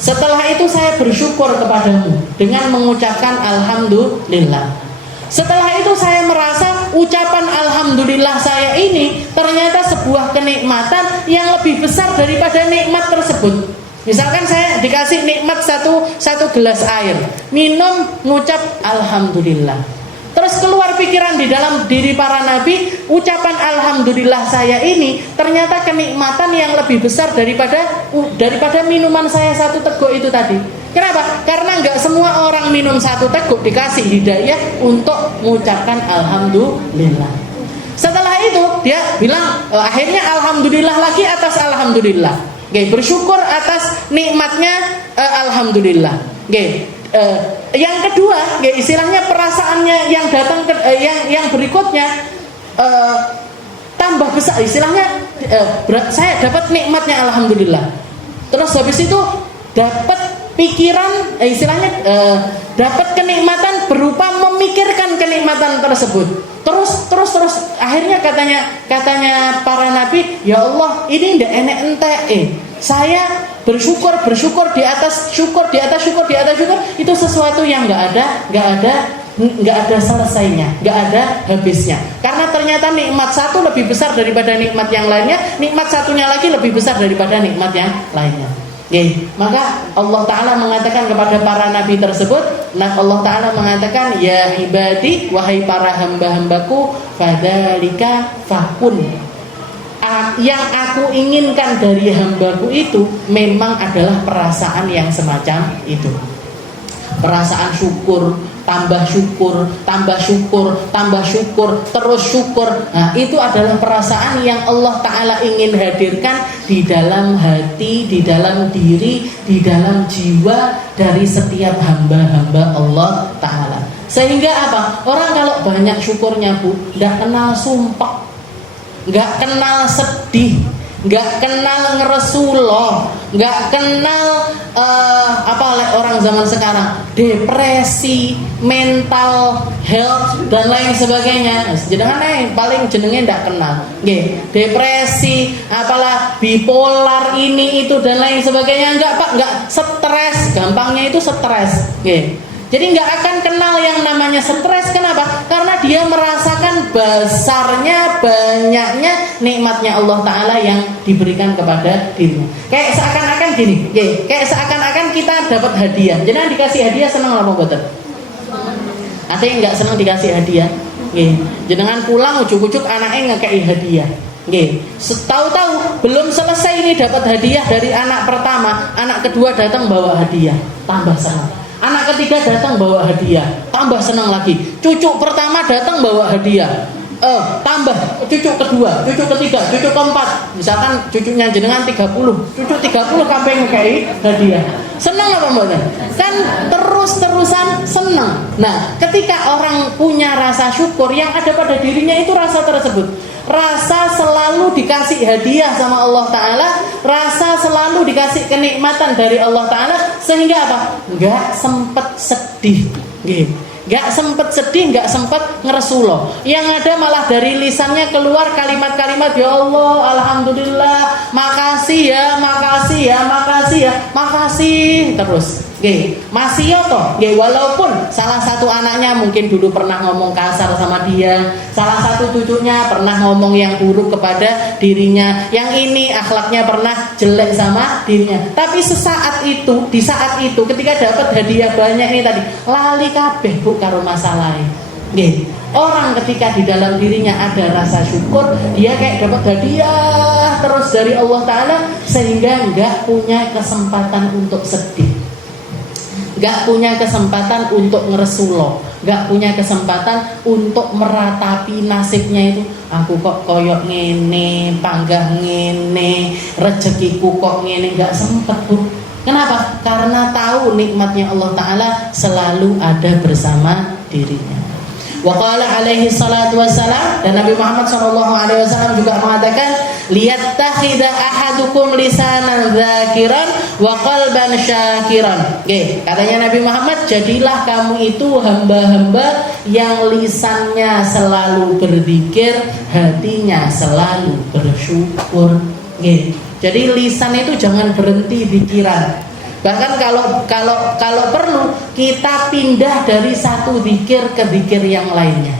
Setelah itu saya bersyukur kepadamu dengan mengucapkan Alhamdulillah. Setelah itu saya merasa ucapan Alhamdulillah saya ini ternyata sebuah kenikmatan yang lebih besar daripada nikmat tersebut. Misalkan saya dikasih nikmat satu gelas air, minum, ngucap Alhamdulillah. Terus keluar pikiran di dalam diri para nabi, ucapan alhamdulillah saya ini ternyata kenikmatan yang lebih besar daripada minuman saya satu teguk itu tadi. Kenapa? Karena nggak semua orang minum satu teguk dikasih hidayah untuk mengucapkan alhamdulillah. Setelah itu dia bilang akhirnya alhamdulillah lagi atas alhamdulillah. Bersyukur atas nikmatnya alhamdulillah. Yang kedua, istilahnya perasaannya yang datang yang berikutnya tambah besar. Istilahnya saya dapat nikmatnya alhamdulillah. Terus habis itu dapat pikiran, istilahnya dapat kenikmatan berupa memikirkan kenikmatan tersebut. Terus akhirnya katanya para nabi, ya Allah, ini ndak enek ente. Saya bersyukur di atas syukur itu sesuatu yang nggak ada selesainya, nggak ada habisnya. Karena ternyata nikmat satu lebih besar daripada nikmat yang lainnya, nikmat satunya lagi lebih besar daripada nikmat yang lainnya. Maka Allah Ta'ala mengatakan kepada para nabi tersebut, Allah Ta'ala mengatakan, ya ibadi, wahai para hamba-hambaku, fadzalika fakun. Yang aku inginkan dari hambaku itu memang adalah perasaan yang semacam itu. Perasaan syukur, tambah syukur, terus syukur. Nah, itu adalah perasaan yang Allah Ta'ala ingin hadirkan di dalam hati, di dalam diri, di dalam jiwa dari setiap hamba-hamba Allah Ta'ala. Sehingga apa? Orang kalau banyak syukurnya, Bu, gak kenal sumpah, gak kenal sedih, gak kenal ngeresuloh, gak kenal orang zaman sekarang depresi, mental health dan lain sebagainya. Jenengan paling jenenge ndak kenal. Depresi, apalah bipolar ini itu dan lain sebagainya enggak Pak, enggak. Stres, gampangnya itu stres. Jadi nggak akan kenal yang namanya stres. Kenapa? Karena dia merasakan besarnya, banyaknya nikmatnya Allah Ta'ala yang diberikan kepada dirinya. Kayak seakan-akan gini, kayak seakan-akan kita dapat hadiah. Jangan dikasih hadiah senang apa betul? Ada yang nggak senang dikasih hadiah? Jenengan pulang ujuk-ujuk anaknya ngekei hadiah. Tahu-tahu belum selesai ini dapat hadiah dari anak pertama, anak kedua datang bawa hadiah, tambah senang. Anak ketiga datang bawa hadiah, tambah senang lagi. Cucu pertama datang bawa hadiah, tambah cucu kedua, cucu ketiga, cucu keempat. Misalkan cucunya jenengan 30, cucu 30 kabeh ngekei hadiah. Senang apa mbak? Kan terus-terusan senang. Nah, ketika orang punya rasa syukur, yang ada pada dirinya itu rasa tersebut. Rasa selalu dikasih hadiah sama Allah Ta'ala, rasa selalu dikasih kenikmatan dari Allah Ta'ala, sehingga apa? Gak sempet sedih, gak sempet sedih, gak sempet ngeresuloh. Yang ada malah dari lisannya keluar kalimat-kalimat, ya Allah, alhamdulillah, makasih ya, makasih terus. Masih ya toh, walaupun salah satu anaknya mungkin dulu pernah ngomong kasar sama dia, salah satu cucunya pernah ngomong yang buruk kepada dirinya, yang ini akhlaknya pernah jelek sama dirinya. Tapi di saat itu ketika dapat hadiah banyak ini tadi, lali kabeh Bu karo masalahe. Orang ketika di dalam dirinya ada rasa syukur, dia kayak dapat hadiah terus dari Allah Ta'ala, sehingga nggak punya kesempatan untuk sedih, gak punya kesempatan untuk ngeresuloh, gak punya kesempatan untuk meratapi nasibnya itu. Aku kok koyok ngene, panggah ngene, rezekiku kok ngene, gak sempet Bu. Kenapa? Karena tahu nikmatnya Allah Ta'ala selalu ada bersama dirinya. Wa qala alaihi salatu wassalam, dan Nabi Muhammad SAW juga mengatakan, liyattakhidha ahadukum lisanan dzakiran wa qalban syakiran. Katanya Nabi Muhammad, jadilah kamu itu hamba-hamba yang lisannya selalu berzikir, hatinya selalu bersyukur. Jadi lisan itu jangan berhenti pikiran. Bahkan kalau perlu kita pindah dari satu zikir ke zikir yang lainnya.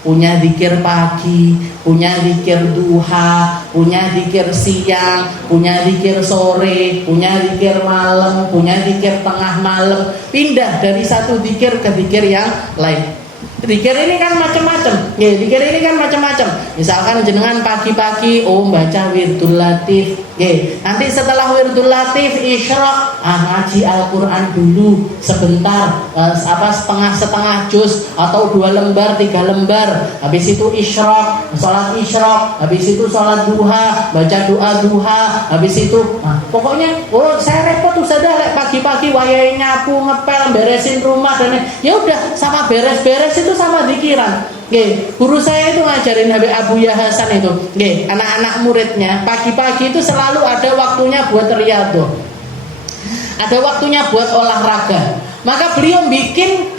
Punya zikir pagi, punya zikir duha, punya zikir siang, punya zikir sore, punya zikir malam, punya zikir tengah malam. Pindah dari satu zikir ke zikir yang lain. Zikir ini kan macam-macam. Ya, zikir ini kan macam-macam. Misalkan jenengan pagi-pagi baca wirdul latif. Ya, nanti setelah wirdul latif isyraq, ngaji Al-Qur'an dulu sebentar, setengah juz atau 2 lembar, 3 lembar. Habis itu isyraq, salat isyraq, habis itu salat duha, baca doa duha, habis itu pokoknya saya repot Ustazah lek pagi-pagi wayahe nyapu, ngepel, beresin rumah dan ya udah sama beres-beres itu sama zikiran. Nggih, guru saya itu ngajarin Habib Abu Hasan itu. Nggih, anak-anak muridnya pagi-pagi itu selalu ada waktunya buat riyadhah. Ada waktunya buat olahraga. Maka beliau bikin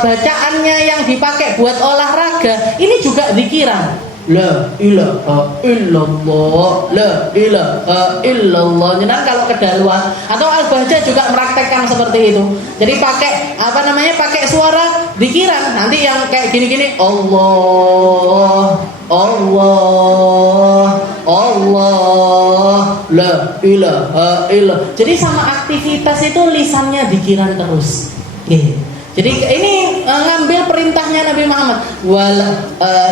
bacaannya yang dipakai buat olahraga ini juga zikiran. La ilaha illallah, la ilaha illallah. Jangan kalau kedaluan atau Al-Bahjah juga meraktekkan seperti itu. Jadi pakai pakai suara zikiran. Nanti yang kayak gini-gini, Allah, Allah, Allah, la ilaha illallah. Jadi sama aktivitas itu lisannya zikiran terus. Jadi ini ngambil perintahnya Nabi Muhammad, wal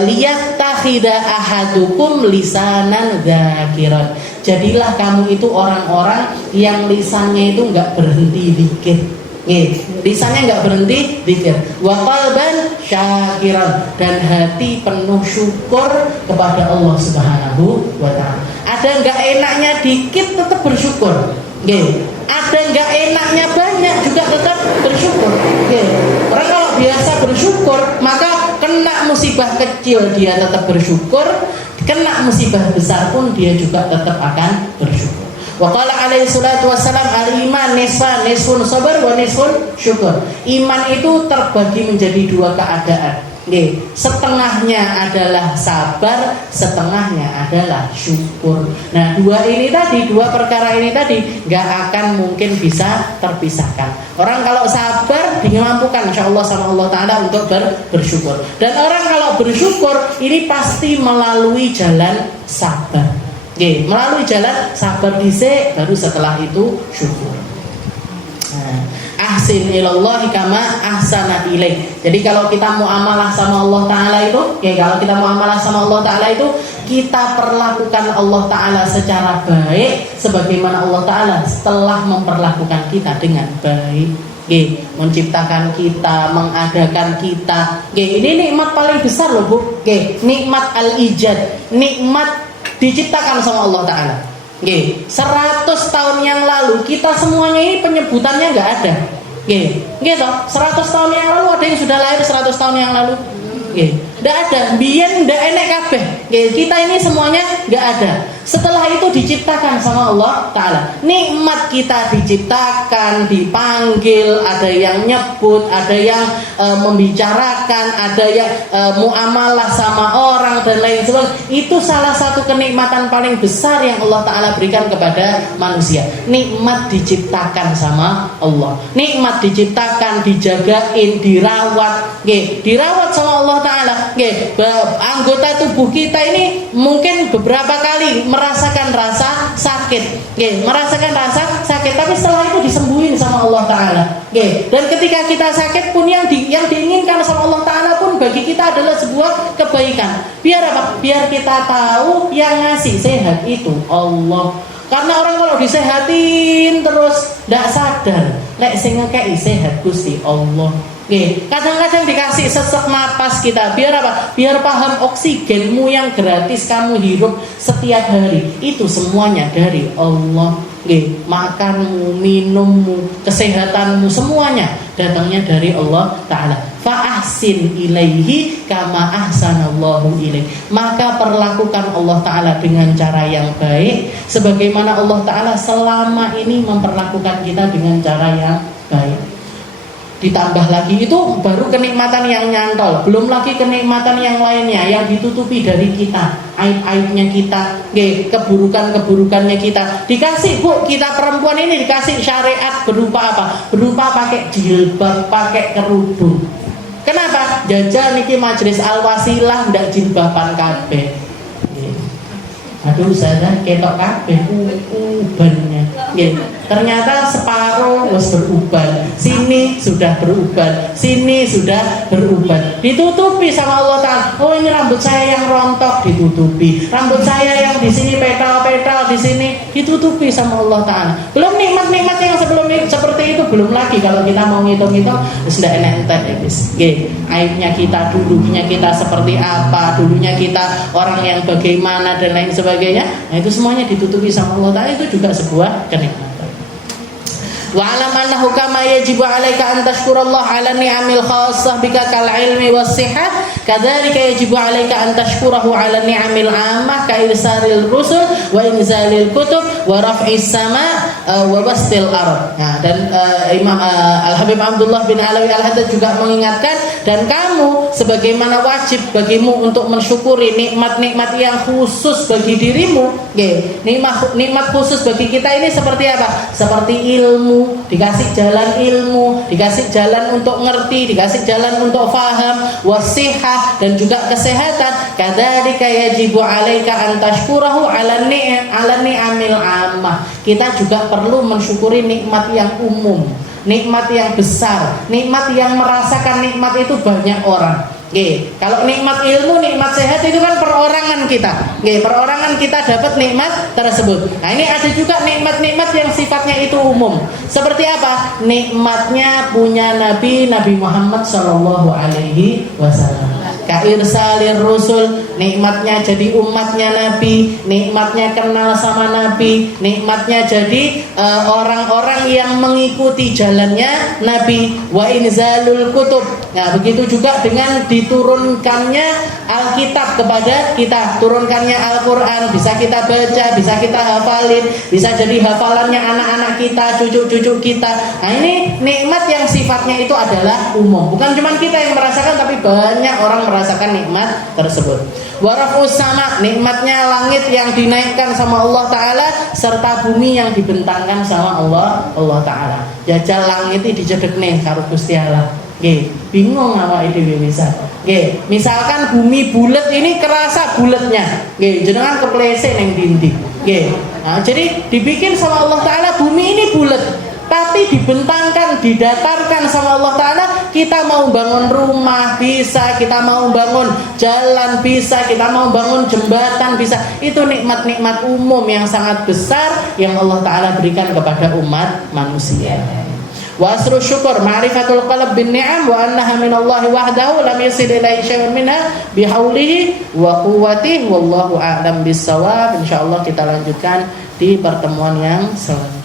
liyattakhidha ahadukum lisanan dzakiran. Jadilah kamu itu orang-orang yang lisannya itu enggak berhenti zikir. Lisannya enggak berhenti zikir. Wa qalban syakiran, dan hati penuh syukur kepada Allah Subhanahu wa taala. Ada enggak enaknya dikit tetap bersyukur. Ada nggak enaknya banyak juga tetap bersyukur. Orang kalau biasa bersyukur, maka kena musibah kecil dia tetap bersyukur, kena musibah besar pun dia juga tetap akan bersyukur. Wa qala alaihi salatu wassalam, al-iman nisfun sabar wa nisfun syukur. Iman itu terbagi menjadi 2 keadaan. Setengahnya adalah sabar, setengahnya adalah syukur. Nah, 2 perkara ini tadi gak akan mungkin bisa terpisahkan. Orang kalau sabar dimampukan insyaallah sama Allah Ta'ala untuk bersyukur. Dan orang kalau bersyukur ini pasti melalui jalan sabar. Melalui jalan sabar dhisik, baru setelah itu syukur. Ahsin ilallahi kama ahsana ilaik. Jadi kalau kita muamalah sama Allah Ta'ala itu, kita perlakukan Allah Ta'ala secara baik, sebagaimana Allah Ta'ala setelah memperlakukan kita dengan baik. Menciptakan kita, mengadakan kita. Ini nikmat paling besar loh Bu. Nikmat al-ijad, nikmat diciptakan sama Allah Ta'ala. 100 tahun yang lalu kita semuanya ini penyebutannya nggak ada. Gitu. 100 tahun yang lalu ada yang sudah lahir 100 tahun yang lalu. Nggak ada. Biyen ndak enek kabeh. Kita ini semuanya nggak ada. Setelah itu diciptakan sama Allah Ta'ala. Nikmat kita diciptakan, dipanggil, ada yang nyebut, ada yang membicarakan, ada yang muamalah sama orang dan lain sebagainya. Itu salah satu kenikmatan paling besar yang Allah Ta'ala berikan kepada manusia. Nikmat diciptakan sama Allah. Nikmat diciptakan, dijagain, dirawat. Dirawat sama Allah Ta'ala. Anggota tubuh kita ini mungkin beberapa kali merasakan rasa sakit, tapi setelah itu disembuhin sama Allah Ta'ala. Dan ketika kita sakit pun yang diinginkan sama Allah Ta'ala pun bagi kita adalah sebuah kebaikan. Biar apa? Biar kita tahu yang ngasih sehat itu Allah. Karena orang kalau disehatin terus tidak sadar, lek sing ngekei sehat Gusti Allah. Kadang-kadang dikasih sesek napas kita. Biar apa? Biar paham oksigenmu yang gratis kamu hirup setiap hari itu semuanya dari Allah. Makanmu, minummu, kesehatanmu semuanya datangnya dari Allah Ta'ala. Fa'ahsin ilaihi kama ahsanallahu ilaih. Maka perlakukan Allah Ta'ala dengan cara yang baik, sebagaimana Allah Ta'ala selama ini memperlakukan kita dengan cara yang baik. Ditambah lagi itu baru kenikmatan yang nyantol, belum lagi kenikmatan yang lainnya yang ditutupi dari kita, aib-aibnya kita, keburukan-keburukannya kita. Dikasih Bu, kita perempuan ini dikasih syariat berupa apa? Berupa pakai jilbab, pakai kerudung. Kenapa? Jajal niki majelis al-wasilah ndak jilbaban kabeh. Aduh saya ketok kabeh ubannya. Nggih. Ternyata separuh wis beruban, sini sudah beruban, sini sudah beruban. Ditutupi sama Allah Ta'ala. Oh ini rambut saya yang rontok, ditutupi. Rambut saya yang di sini petal-petal, di sini ditutupi sama Allah Ta'ala. Belum nikmat-nikmat yang sebelum seperti itu, belum lagi kalau kita mau ngitung-ngitung sudah enak-enak ya guys. Aibnya kita, dulunya kita seperti apa, dulunya kita orang yang bagaimana dan lain sebagainya. Nah itu semuanya ditutupi sama Allah Ta'ala. Itu juga sebuah kenikmatan. Wa alam annahu kama yajibu 'alaika an tashkurallaha 'ala ni'amil khassah bika kal 'ilmi was sihah kadzalika yajibu 'alaika an tashkurahu 'ala ni'amil 'ammah ka irsalil rusul wa inzalil kutub wa raf'is sama wa bastil ard. Nah, dan Imam Al-Habib Abdullah bin Alawi Al-Haddad juga mengingatkan, dan kamu sebagaimana wajib bagimu untuk mensyukuri nikmat-nikmat yang khusus bagi dirimu. Nikmat khusus bagi kita ini seperti apa? Seperti ilmu, dikasih jalan ilmu, dikasih jalan untuk ngerti, dikasih jalan untuk faham, wasihah, dan juga kesehatan. Kadzalika yajibu 'alaika an tashkurahu 'ala ni'amil 'ammah. Kita juga perlu mensyukuri nikmat yang umum, nikmat yang besar, nikmat yang merasakan nikmat itu banyak orang. Kalau nikmat ilmu, nikmat sehat itu kan perorangan kita. Perorangan kita dapat nikmat tersebut. Nah ini ada juga nikmat-nikmat yang sifatnya itu umum. Seperti apa? Nikmatnya punya Nabi Muhammad Shallallahu Alaihi Wasallam. Kairsalir rusul, nikmatnya jadi umatnya Nabi, nikmatnya kenal sama Nabi, nikmatnya jadi orang-orang yang mengikuti jalannya Nabi. Wa inzalul kutub. Nah begitu juga dengan diturunkannya Alkitab kepada kita, turunkannya Al-Quran, bisa kita baca, bisa kita hafalin, bisa jadi hafalannya anak-anak kita, cucu-cucu kita. Nah ini nikmat yang sifatnya itu adalah umum, bukan cuma kita yang merasakan, tapi banyak orang merasakan nikmat tersebut. Warafus sama, nikmatnya langit yang dinaikkan sama Allah Ta'ala, serta bumi yang dibentangkan sama Allah Ta'ala. Jajal langit ini dijedek nih karo Gusti Allah. Bingung awake dhewe bisa. Misalkan bumi bulat ini kerasa bulatnya. Jenengan keplesek ning dinding. Nah, jadi dibikin sama Allah Ta'ala bumi ini bulat, tapi dibentangkan, didatarkan sama Allah Ta'ala. Kita mau bangun rumah bisa, kita mau bangun jalan bisa, kita mau bangun jembatan bisa. Itu nikmat-nikmat umum yang sangat besar yang Allah Ta'ala berikan kepada umat manusia. Wa asru syukur ma'rifatul qalb bin ni'am wa annaha minallahi wahdahu lam yasil ilaihi syai'un minha bihaulihi wa quwwatihi wallahu a'lam bissawab. Insyaallah kita lanjutkan di pertemuan yang selanjutnya.